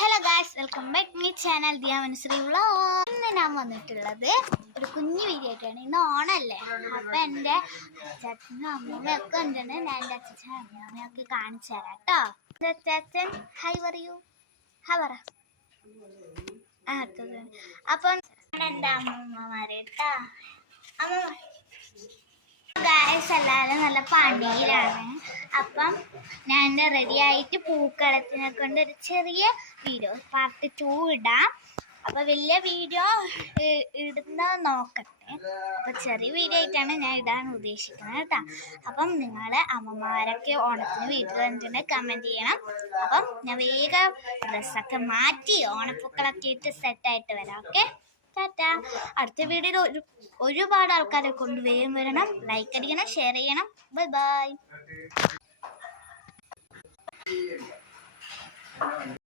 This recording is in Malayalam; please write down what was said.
Hello guys, welcome back my channel Diya Manasree vlog. ഇന്ന് ഞാൻ വന്നിട്ടുള്ളത് ഒരു കുഞ്ഞു വീഡിയോ ആയിട്ടാണ്. ഇന്ന് ഓണല്ലേ, അപ്പം എൻ്റെ അച്ഛനും അമ്മൂമ്മയൊക്കെ ഉണ്ടെന്ന് ഞാൻ എൻ്റെ അച്ഛനും അമ്മൂമ്മയൊക്കെ കാണിച്ചു തരാം കേട്ടോ. എൻ്റെ അച്ഛൻ ഹായ് പറയൂ, ഹായ് പറ. അപ്പം എൻ്റെ അമ്മൂമ്മമാരെ കേട്ടോ. അമ്മൂമ്മ ഗായ്സ് എല്ലാവരും നല്ല പണിയിലാണ്. അപ്പം ഞാൻ റെഡി ആയിട്ട് പൂക്കളത്തിനെ കൊണ്ട് ഒരു ചെറിയ വീഡിയോ പാർട്ട് 2 ഇടാം. അപ്പോൾ വലിയ വീഡിയോ ഇടുന്ന നോക്കട്ടെ. അപ്പോൾ ചെറിയ വീഡിയോ ആയിട്ടാണ് ഞാൻ ഇടാൻ ഉദ്ദേശിക്കുന്നത് കേട്ടോ. അപ്പം നിങ്ങളെ അമ്മമാരൊക്കെ ഓണത്തിന് വീട്ടിൽ വന്നിട്ടുണ്ടെങ്കിൽ കമൻറ്റ് ചെയ്യണം. അപ്പം ഞാൻ വേഗം ഡ്രസ്സൊക്കെ മാറ്റി ഓണപ്പൂക്കളൊക്കെ ഇട്ട് സെറ്റായിട്ട് വരാം. ഓക്കെ, അടുത്ത വീഡിയോയിൽ ഒരുപാട് ആൾക്കാരെ കൊണ്ട് വേഗം വരണം. ലൈക്ക് അടിക്കണം, ഷെയർ ചെയ്യണം. Bye bye.